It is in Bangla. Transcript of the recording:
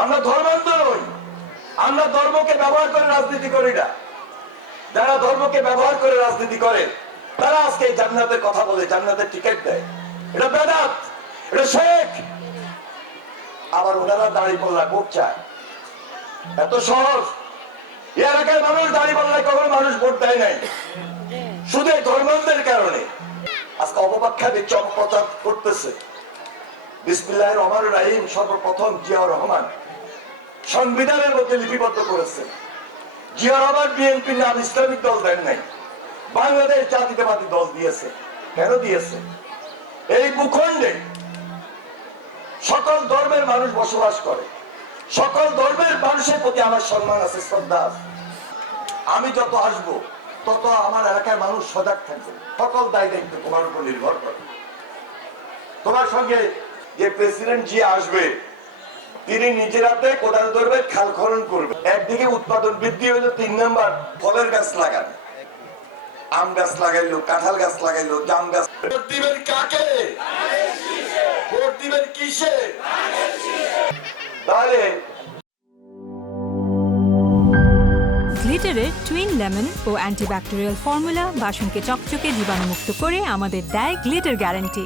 আমরা ধর্মান্ধ নই, আমরা ধর্মকে ব্যবহার করে রাজনীতি করি না। যারা ধর্মকে ব্যবহার করে রাজনীতি করে তারা আজকে জান্নাতের কথা বলে, জান্নাতের টিকিট দেয়। এটা বেদাত, এটা শেখ। আবার ওনারা দাড়ি পাল্লা ভোট চায়, এত সহজ। এই এলাকার মানুষ দাড়ি পাল্লায় কখনো মানুষ ভোট দেয় নাই, শুধু ধর্মান্ধের কারণে। আজকে অপবাখ্যাদি চমকপ্রচার করতেছে। বিসমিল্লাহির রহমানির রহিম সর্বপ্রথম জিয়াউর রহমান সংবিধানের মধ্যে লিপিবদ্ধ করেছেন। জিয়াউর রহমান বিএনপির নাম ইসলামিক দল দেন নাই, বাংলাদেশ জাতীয়তাবাদী দল দিয়েছে। কেন দিয়েছে? এই ভূখণ্ডে সকল ধর্মের মানুষ বসবাস করে, সকল ধর্মের মানুষের প্রতি আমার সম্মান আছে, শ্রদ্ধা আছে। আমি যত আসবো তত আমার এলাকার মানুষ সজাগ থাকবে। সকল দায় দায়িত্ব তোমার উপর নির্ভর করে। তোমার সঙ্গে যে প্রেসিডেন্ট জি আসবে, তিনি নিজের হাতে কোদাল ধরবে, খাল খনন করবে। একদিকে উৎপাদন বৃদ্ধি হইলো, 3 নাম্বার ফলের গাছ লাগান। আম গাছ লাগাইলো, কাঁঠাল গাছ লাগাইলো, জাম গাছ। ভোট দিবেন কাকে? ভোট দিবেন কিসে? তাহলে গ্লিটারের টুইন লেমন ও অ্যান্টিব্যাকটেরিয়াল ফর্মুলা বাসনকে চকচকে জীবাণুমুক্ত করে আমাদের দেয় গ্লিটার গ্যারান্টি।